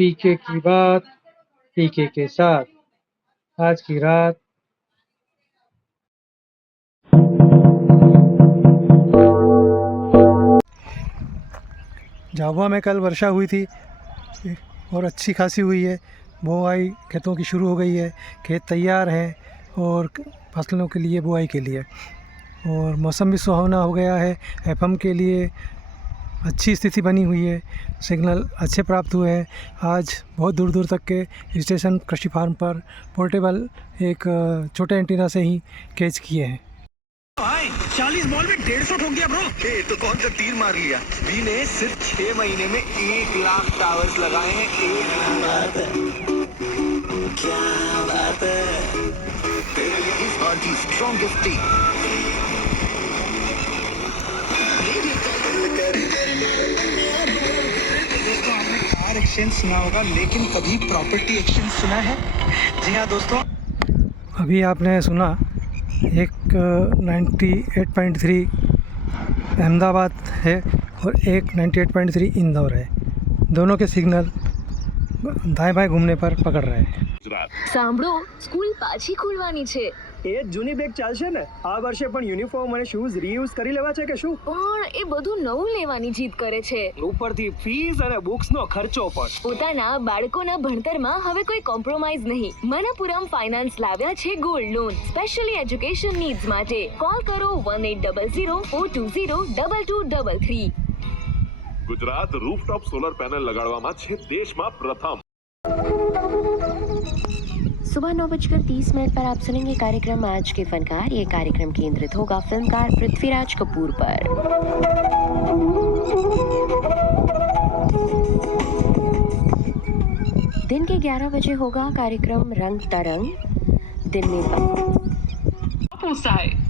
पीके की बात पीके के साथ आज की रात झाबुआ में कल वर्षा हुई थी और अच्छी खासी हुई है। बुआई खेतों की शुरू हो गई है, खेत तैयार हैं और फसलों के लिए बुआई के लिए, और मौसम भी सुहावना हो गया है। एफएम के लिए अच्छी स्थिति बनी हुई है, सिग्नल अच्छे प्राप्त हुए हैं। आज बहुत दूर दूर तक के स्टेशन कृषि फार्म पर पोर्टेबल एक छोटे एंटीना से ही कैच किए हैं। भाई 40 बॉल में 150 ठोक दिया ब्रो। तो कौन सा तीर मार लिया? वी ने सिर्फ 6 महीने में 1 लाख टावर्स लगाए हैं। क्या बात है। तेरे लिए इस बार की स्ट्रॉन्गेस्ट टीम। दोस्तों आपने कार एक्सचेंज सुना होगा, लेकिन कभी प्रॉपर्टी एक्सचेंज सुना है? जी हाँ दोस्तों, अभी आपने सुना एक 98.3 अहमदाबाद है और एक 98.3 इंदौर है। दोनों के सिग्नल दाएं बाएं घूमने पर पकड़ रहे हैं। સાંભળો, સ્કૂલ પાછી ખુલવાની છે। એ જૂની બેગ ચાલશે ને? આ વર્ષે પણ યુનિફોર્મ અને શૂઝ રીયુઝ કરી લેવા છે કે શું? પણ એ બધું નવું લેવાની જીદ કરે છે। ઉપરથી ફીસ અને બુક્સનો ખર્ચો પણ। પોતાના બાળકોના ભણતરમાં હવે કોઈ કોમ્પ્રોમાઇઝ નહીં। મનપુરમ ફાઇનાન્સ લાવ્યા છે gold loan specially education needs માટે। કોલ કરો 1800-420-2233। गुजरात रूफटॉप सोलर पैनल लगाड़वामां छे देशमां प्रथम। सुबह 9:30 पर आप सुनेंगे कार्यक्रम आज के फनकार। ये कार्यक्रम केंद्रित होगा फिल्मकार पृथ्वीराज कपूर पर। दिन के 11 बजे होगा कार्यक्रम रंग तरंग। दिन में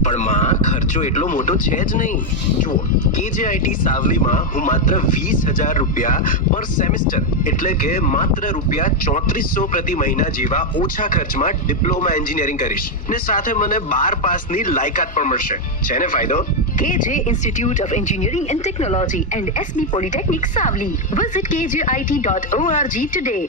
પણ માં ખર્ચો એટલો મોટો છે જ નહીં। જુઓ, કેજેઆઈટી સાવલીમાં હું માત્ર 20,000 રૂપિયા પર સેમેસ્ટર એટલે કે માત્ર રૂપિયા 3400 પ્રતિ મહિના જેવા ઓછા ખર્ચમાં ડિપ્લોમા એન્જિનિયરિંગ કરીશ ને સાથે મને 12 પાસની લાયકાત પણ મળશે। છે ને ફાયદો? KJ Institute of Engineering and Technology and SB Polytechnic Savli. Visit kjit.org today.